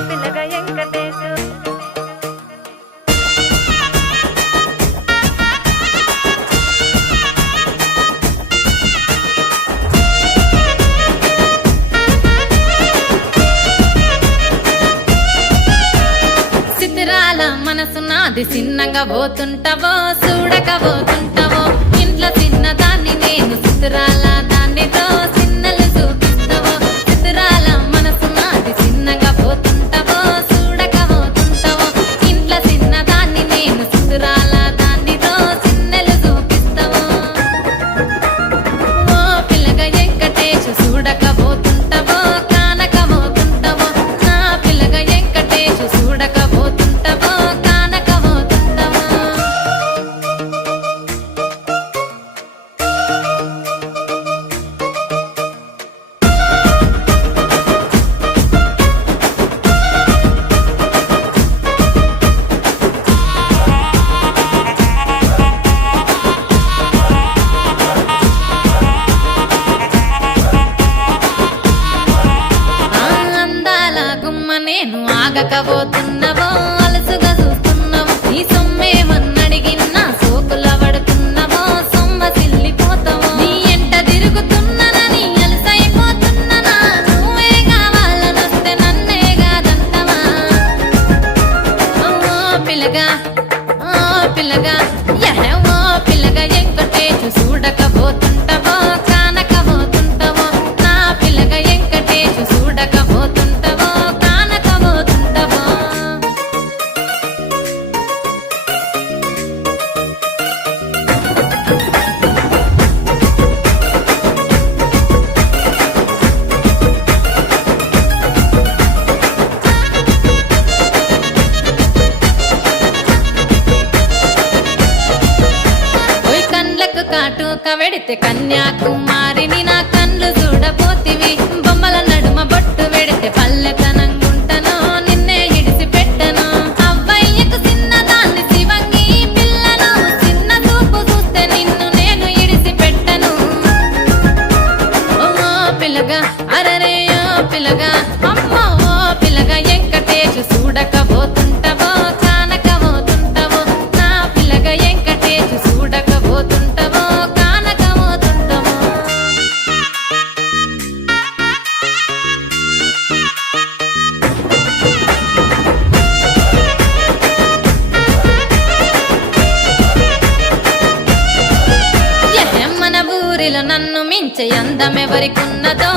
పిల్లగా వెంకటేశు సితిరాల మనసు నాది చిన్నగా పోతుంటావో చూడక పోతుంటావో ఇంట్లో చిన్నదాన్ని నేను సితిరాల దాన్నితో చిన్నలు చూపిస్తావో సితిరాల మనసు నాది చిన్నగా పోతుంటావో చూడక పోతుంటావో ఇంట్లో చిన్నదాన్ని నేను సితిరాల దాన్నితో చిన్నలు చూపిస్తావో ఓ పిల్లగా వెంకటేశు చూడక పోతుంటావో కానక పోతుంటావో నా పిల్లగా వెంకటేశు చూడక పోతుంటావో కానక పోతుంటావో అందాల గుమ్మ నేను ఆగకపోతున్నావో అలసుగా చూస్తున్నావో నీ సొమ్మేమన్నడిగిన్నా సోకుల పడుతున్నావో సొమ్మ సిల్లిపోతావో నీ ఎంట తిరుగుతున్నానని అలసైపోతున్నానా నువ్వే కావాలనొస్తే నన్నే కాదంటవా ఓ పిల్లగా ఓ పిల్లగా ఓ పిల్లగా వెంకటేశు చూడకపోతుంటావో కానకపోతుంటావో నా పిల్లగా వెంకటేశు చూడకపోతుంటావో కానకపోతుంటావో ఓయ్ కండ్లకు కాటుక వెడితే కన్యాకుమారిని నా కండ్లు చూడపోతివి బొమ్మల నడుమ బొట్టు వెడితే పల్లెతనంగుంటను నిన్నే ఇడిసి పెట్టను అవ్వయ్యకు చిన్నదాన్ని శివంగి పిల్లను చిన్న చూపు చూస్తే నిన్ను నేను ఇడిసి పెట్టను ఓ పిల్లగా అరరే ఓ పిల్లగా అమ్మో ఓ పిల్లగా వెంకటేశు చూడకపోతుంటావో కానకపోతుంటావో నా పిల్లగా వెంకటేశు చూడకపోతుంటావో కానకపోతుంటావో మన ఊరిలో నన్ను మించే అందమెవరికున్నదో